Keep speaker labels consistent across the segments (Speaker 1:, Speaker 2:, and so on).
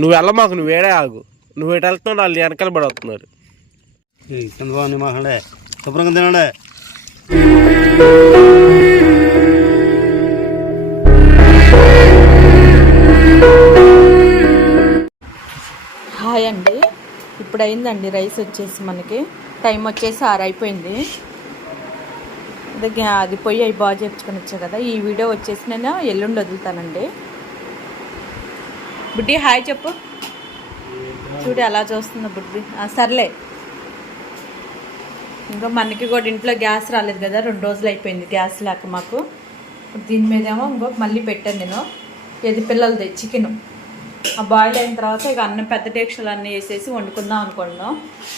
Speaker 1: నువ్వు వెళ్ళమాకు నువ్వు వేడే ఆగు. నువ్వు ఎటు వెళ్తున్నావు వాళ్ళు వెనకాల పడి వస్తున్నారు
Speaker 2: చంద్రబాబు నిమాహండే శుభ్రంగా తినండి.
Speaker 3: హాయ్ అండి. ఇప్పుడు అయిందండి రైస్ వచ్చేసి మనకి. టైం వచ్చేసి ఆరు అయిపోయింది అదే అది పొయ్యి అవి బాగా చేర్చుకొని వచ్చా కదా. ఈ వీడియో వచ్చేసి నేను ఎల్లుండి వదులుతానండి. బుడ్డి హాయ్ చెప్పు. చూడు ఎలా చూస్తుందో బుడ్డి. సర్లే. ఇంకా మనకి కూడా ఇంట్లో గ్యాస్ రాలేదు కదా రెండు రోజులు అయిపోయింది గ్యాస్ లేక మాకు. దీని దీని మీదేమో ఇంకో మళ్ళీ పెట్టాను నేను. ఇది పిల్లలది చికెన్ ఆ బాయిల్ అయిన తర్వాత ఇక అన్నం పెద్ద డేక్షలు అన్నీ వేసేసి వండుకుందాం అనుకున్నాం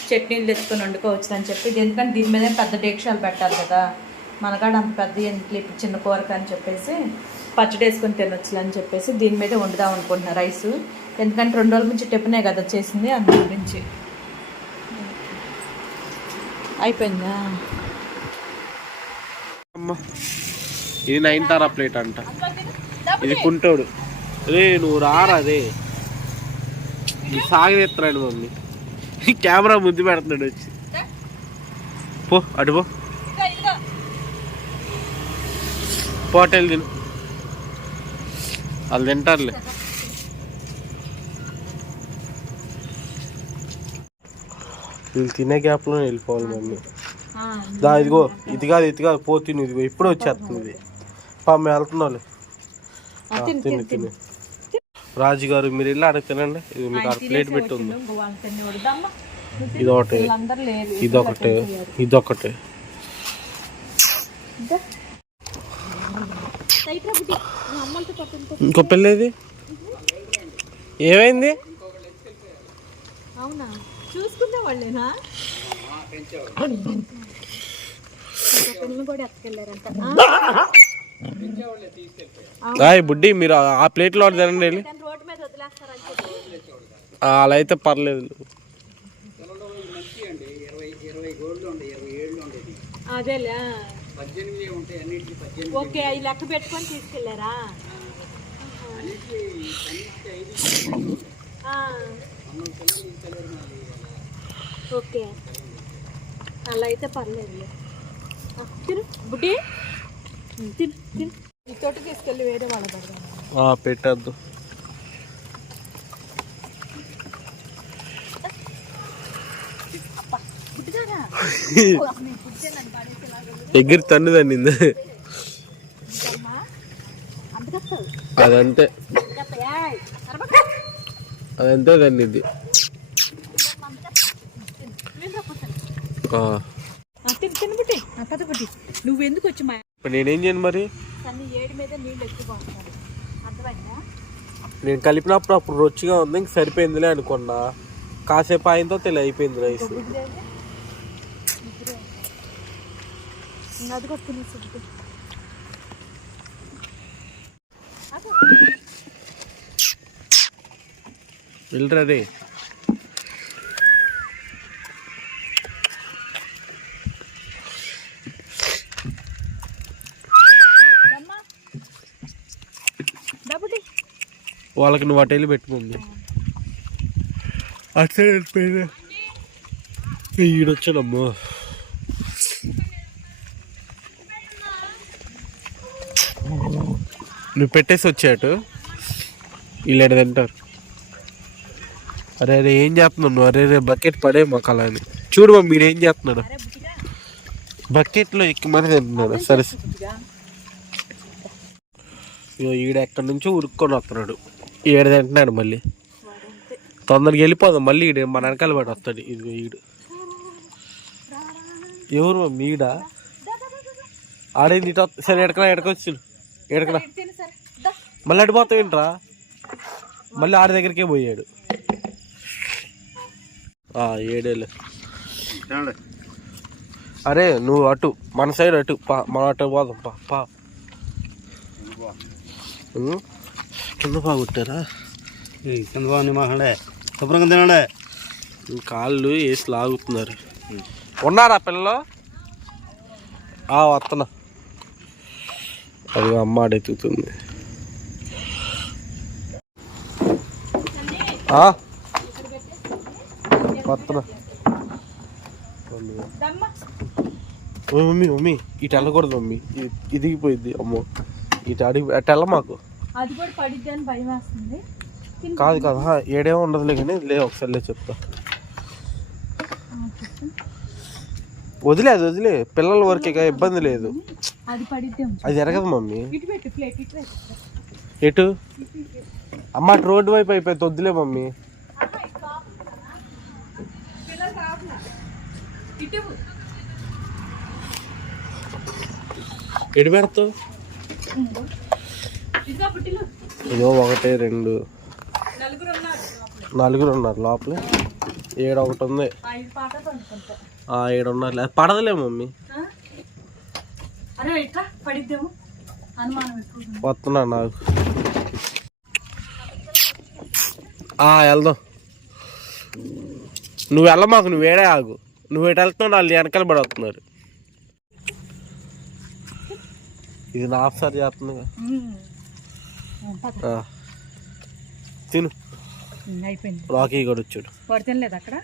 Speaker 3: చట్నీలు తెచ్చుకొని వండుకోవచ్చు అని చెప్పి. ఎందుకంటే దీని మీద పెద్ద డేక్షాలు పెట్టాలి కదా. మనకాడ అంత పెద్ద ఎందుకు ఇప్పుడు చిన్న కూరక అని చెప్పేసి. పచ్చడి వేసుకొని తినొచ్చు అని చెప్పేసి దీని మీద వండుదాం అనుకుంటున్నా రైస్. ఎందుకంటే రెండు రోజుల నుంచి టిఫినే కదా చేసింది అందు గురించి. అయిపోయిందా?
Speaker 1: అమ్మ ఇది నైన్ తారా ప్లేట్ అంట. ఇది కుంటోడు. రే నువ్వు రారా రే సాగనెత్తున్నాడు మమ్మీ. కెమెరా ముద్దు పెడుతున్నాడు వచ్చి. పో అటు పో. పోటెల్ తిను. వాళ్ళు తింటారులే. వీళ్ళు తినే గ్యాప్లో వెళ్ళిపోవాలి మమ్మీ దా ఇదిగో ఇది కాదు ఇది కాదు పోతుంది ఇదిగో ఇప్పుడే వచ్చేస్తుంది ఇది. పా మేము వెళ్తున్నాం తిని తిని రాజు గారు మీరు వెళ్ళి అక్కడ తినండి. ఇది మీకు అక్కడ ప్లేట్ పెట్టి ఉంది. ఇదొకటి. ఇదొకటి. ఇదొకటి. ఇంకో పెళ్ళేది? ఏమైంది?
Speaker 3: అవునా? వాళ్ళేనా?
Speaker 1: బుడ్డి మీరు ఆ- ప్లేట్లో తినండి వెళ్ళి అలా అయితే పర్లేదు.
Speaker 3: అదేలే. ఓకే అవి లెక్క పెట్టుకొని తీసుకెళ్ళారా? ఆ. ఓకే. అలా అయితే పర్లేదు తిను బుడ్డి. తిను తిను. ఈ తోట తీసుకెళ్ళి వేరే వాళ్ళ దగ్గర.
Speaker 1: ఆ, పెట్టద్దు. ఎగిరి తన్ను తన్నింది. అదంతే. అదంతే తన్నిద్ది
Speaker 3: నువ్వెందుకు వచ్చి
Speaker 1: ఇప్పుడు నేనేం చేయను మరి? నేను కలిపినప్పుడు అప్పుడు రుచిగా ఉంది ఇంక సరిపోయిందిలే అనుకున్నా. కాసేపు ఆయనతో తెలి అయిపోయింది రైస్
Speaker 3: అది కూడా తినేసి
Speaker 1: వెళ్ళరా రే.
Speaker 3: డబ్బుడి
Speaker 1: వాళ్ళకి నువ్వు అటు వెళ్ళి పెట్టుకుంది అటు సైడ్ వెళ్ళిపోయింది ఈడొచ్చాడమ్మో. నువ్వు పెట్టేసి వచ్చాడు వీళ్ళు తింటారు అరే అరే ఏం చేస్తున్నావు నువ్వు? అరే రే బకెట్ పడే మాకు అలా అని చూడు మా మీరు ఏం చేస్తున్నాడు బకెట్లో ఎక్కి మరి తింటున్నాడు సరే ఇగో ఈడ ఎక్కడి నుంచో ఉరుక్కొని వస్తున్నాడు. ఈడ తింటున్నాడు మళ్ళీ. తొందరగా వెళ్ళిపోదాం. మళ్ళీ ఈడ మన వెనకాల పడి వస్తాడు. ఇదిగో ఈడు. ఎవరు మమ్మీ ఈడ ఆడేది సరే ఎడకరా ఎడకొచ్చు ఎడకరా. మళ్ళీ అడిపోతావు ఏంట్రా? మళ్ళీ ఆడి దగ్గరికే పోయాడు. ఏడేళ్ళు. అరే నువ్వు అటు మన సైడ్ అటు పా మన అటు పోదాం పా పా? కింద బాగుట్టారా
Speaker 2: చంద్రబాబు నిమాహండే శుభ్రంగా తినండి.
Speaker 1: కాళ్ళు వేసి లాగుతున్నారు. ఉన్నారా పిల్లలు? ఆ వస్తున్నా. అది అమ్మ అడుగుతుంది ఓ మమ్మీ మమ్మీ. ఇటు వెళ్ళకూడదు మమ్మీ. ఇది- ఇదిగిపోయింది అమ్మో. ఇటు అడిగి అటు వెళ్ళ మాకు.
Speaker 3: అది కూడా పడిద్ది అని భయం వేస్తుంది.
Speaker 1: కాదు కాదు. ఏడేమో ఉండదులే కానీ లే ఒకసారి లే చెప్తా. వదిలే అది వదిలే. పిల్లల వరకే ఇబ్బంది లేదు.
Speaker 3: అది
Speaker 1: ఎరగదు మమ్మీ. ఎటు? అమ్మ రోడ్డు వైపు అయిపోయింది వద్దులే మమ్మీ. ఎటు పెడతావు? ఇదో ఒకటి రెండు.
Speaker 3: నలుగురు ఉన్నారు లోపల.
Speaker 1: నలుగురు ఉన్నారు లోపల ఏడు ఒకటి ఉంది. ఏడు ఉన్నారు లే- పడదులే మమ్మీ.
Speaker 3: ఆ? అరే ఇట్లా పడిద్దేమో. అనుమానం ఎక్కువ
Speaker 1: వస్తున్నా నాకు ఆ, వెళ్దాం. నువ్వు వెళ్ళ మాకు నువ్వు వేడే ఆగు. నువ్వు ఎటు వెళ్తున్నావు వాళ్ళు వెనకాల పడి వస్తున్నారు ఇది నా ఆఫ్సార్ చేస్తుందిగా. తిను. రాకీ కూడా వచ్చాడు.
Speaker 3: వాడు తినలేదు అక్కడ.